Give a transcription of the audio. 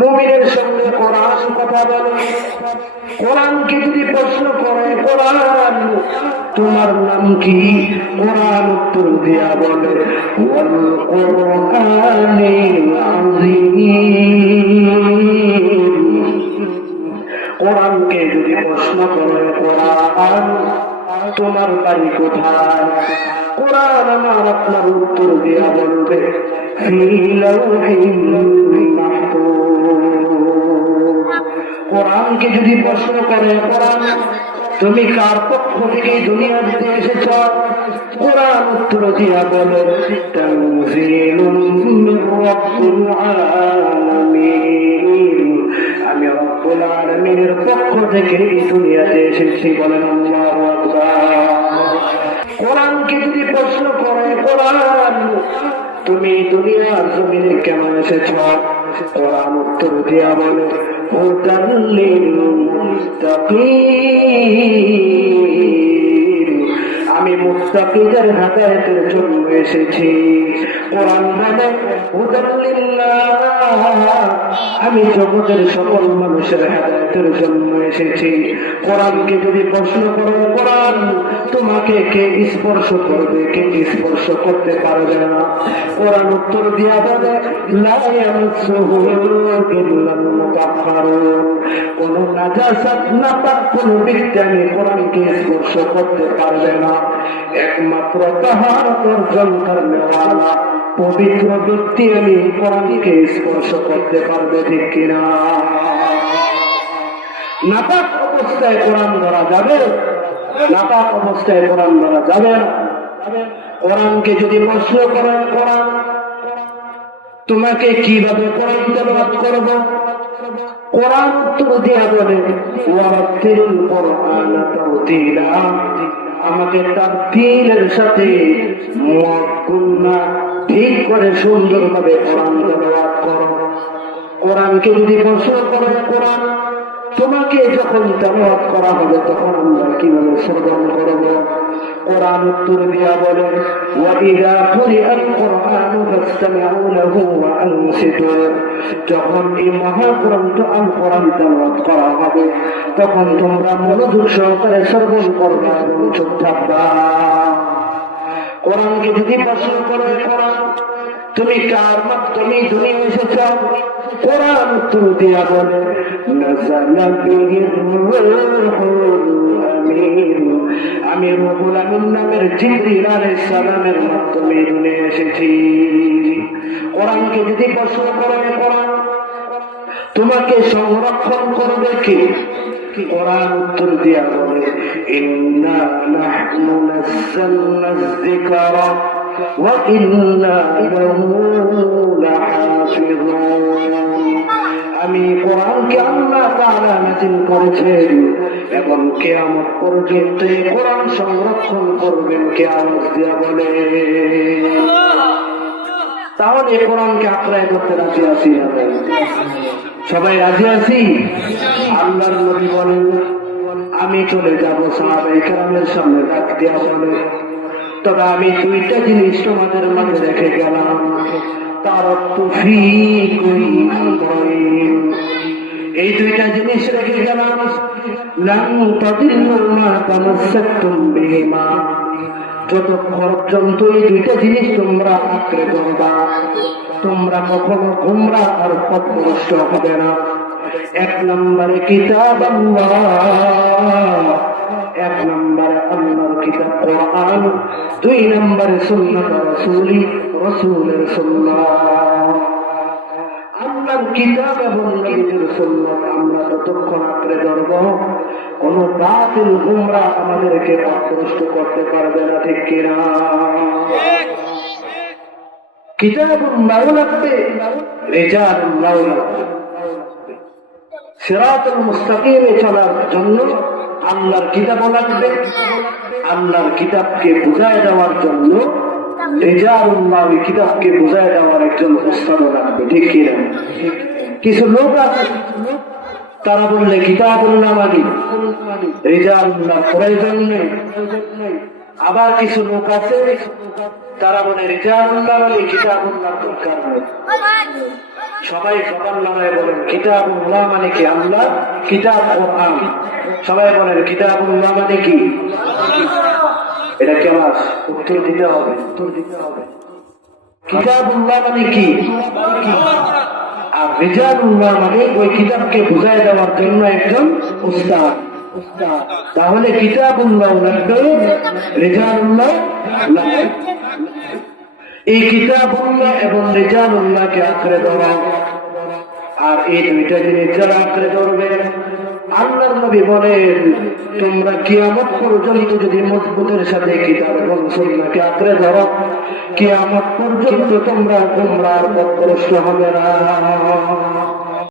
মুমিনের সঙ্গে কোরআন কথা বলে। কোরআনকে যদি প্রশ্ন করে, কোরআন তোমার নাম কি? কোরআন উত্তর দিয়া বলে ওয়াল কোরআনিল আযীম। কোরআনকে যদি প্রশ্ন করে, কোরআন তোমার বাড়ি কোথায়? কোরআন আমার আপনার উত্তর দিয়া বলবে ফী লাওহিন মাহফুজ। কোরআনকে যদি প্রশ্ন করে, কোরআন তুমি কার পক্ষ থেকে দুনিয়াতে এসেছ? কোরআন উত্তর দিয়া বলে তানজিলুম মির রাব্বিল আলামিন। আমি রব্বুল আলামিনের পক্ষ থেকে এই দুনিয়াতে এসেছি। বলেন আল্লাহু আকবার। কোরআনকে যদি প্রশ্ন করে, কোরআন তুমি দুনিয়ার জমিনে কেন এসেছ? কোরআন উত্তর দিয়া বলে হুদাল লিল মুত্তাকিন। আমি মুত্তাকিদের হেদায়েতের জন্য এসেছি। কোরআন বলে হুদাল লিল্লাহ। আমি জগতের সকল মানুষের হেদায়েতের জন্য এসেছি। কোরআনকে যদি প্রশ্ন করো, কোরআন তোমাকে কে স্পর্শ করবে? কে স্পর্শ করতে পারবে না। কোরআন উত্তর দিয়া বলে লা ইয়ামাসসুহু ইল্লাল মুতাহহারুন। কোন নাজাসাত নাপাক কোন ব্যক্তি আমি কোরআনকে স্পর্শ করতে পারবে না। একমাত্র তাহারত অর্জন করনেওয়ালা পবিত্র ব্যক্তি আমি কোরআনকে স্পর্শ করতে পারবে, ঠিক কিনা? নাপাক অবস্থায় কোরআন ধরা যাবে? নাপাক অবস্থায় কোরআন ধরা যাবে না। কোরআনকে যদি প্রশ্ন করে, কোরআন তোমাকে কিভাবে কোরআন তেলাওয়াত করব? কোরআন উত্তর দিয়া বলে ওয়ারাত্তিলিল কুরআনা তারতিলা। আমাকে তারতিলের সাথে মক্কুনা ঠিক করে সুন্দরভাবে কোরআন তেলাওয়াত করো। কোরআনকে যদি প্রশ্ন করে, কোরআন তোমাকে যখন তেলাওয়াত করা হবে তখন আমরা কিভাবে শ্রবণ করব? কোরআন উত্তর দিয়া বলে ওয়াইদা কুরিআল কুরআনু ফাসতামিউ লাহু ওয়া আনসিতু। যখন এই মহাগ্রন্থ আল কোরআন তেলাওয়াত করা হবে তখন তোমরা মনোযোগ সহকারে শ্রবণ করবে এবং চুপ থাকবা। কোরআনকে যদি প্রশ্ন করে, কোরআন তুমি কার মাধ্যমে দুনিয়া এসেছ? কোরআন উত্তর দিয়া বলে নাযালা বিহির রূহুল আমিন। আমি রূহুল আমিন নামের জিবরিল আলাইহিস সালামের মাধ্যমে দুনিয়া এসেছি। কোরআনকে যদি প্রশ্ন করে, কোরআন তোমাকে সংরক্ষণ করবে কে? কোরআন উত্তর দিয়া বলে ইন্না নাহনু নাযালনায যিকরা ওয়া ইন্না লাহু লাহাফিজুন। আমি কোরআনকে আল্লাহ তাআলা নাযিল করেছেন এবং কিয়ামত পর্যন্ত এই কোরআন সংরক্ষণ করবেন। কিয়ামত দিয়া বলে। তাহলে এই কোরআনকে আঁকড়ায় করতে রাজি আছি? সবাই রাজি আছি? আল্লাহর নবী বলেন আমি চলে যাব সাহাবায়ে কেরামের সামনে ডাক দিয়া বলে তবে আমি দুইটা জিনিস তোমাদের মাঝে রেখে গেলাম। এই দুইটা জিনিস রেখে গেলাম। লান তাদিল্লু মা তামাসসাকতুম বিহিমা। যতক্ষণ পর্যন্ত এই দুইটা জিনিস তোমরা আঁকড়ে ধরবা তোমরা কখনো গোমরাহ আর পথভ্রষ্ট হবে না। এক নম্বরে কিতাব আল্লাহ, এক নম্বরে আল্লাহর কিতাব কোরআন, দুই নম্বরে সুন্নাত রাসূলের সুন্নাহ। আল্লাহর কিতাব এবং নবীর সুন্নাত আমরা ততক্ষণ আঁকড়ে ধরব কোন বাতিল গোমরাহ আমাদেরকে পথভ্রষ্ট করতে পারবে না, ঠিক কিনা? কিতাবুল্লাহ লাগবে, রিজালুল্লাহ লাগবে। সিরাতুল মুস্তাকিমে চলার জন্য আল্লাহর কিতাব লাগবে। আল্লাহর কিতাবকে বুঝায় দেওয়ার জন্য রিজালুল্লাহ কিতাবকে বুঝায় দেওয়ার একজন উস্তাদ লাগবে, ঠিক কিনা? কিছু লোক আছে তারা বললে কিতাবুল্লাহ মানি, রিজালুল্লাহ প্রয়োজন নেই। আবার কিছু লোক আছে তারা বলে রিজালুল্লাহ মানি, কিতাবুল্লাহ দরকার নেই। সবাই সবার লড়াই বলেন কিতাবুল্লাহ মানে কি? আল্লাহ কিতাব কোরআন। সবাই বলেন কিতাবুল্লাহ মানে কি? এটা কি আমার উত্তর দিতে হবে? উত্তর দিতে হবে। কিতাবুল্লাহ মানে কি? আর রিজালুল্লাহ মানে ওই কিতাবকে বুঝাই দেওয়ার জন্য একজন উস্তাদ। তাহলে কিতাবুল্লাহ লাগবে, রিজালুল্লাহ লাগবে। এই কিতাবুল্লাহ এবং রিজালুল্লাহকে আঁকড়ে ধরা, আর এই দুইটা জিনিস যারা আঁকড়ে ধরবে, আল্লাহর নবী বলেন তোমরা কিয়ামত পর্যন্ত যদি মজবুতের সাথে কিতাব এবং সুন্নাহকে আঁকড়ে ধরো, কিয়ামত পর্যন্ত তোমরা গোমরাহর পথভ্রষ্ট হবে না।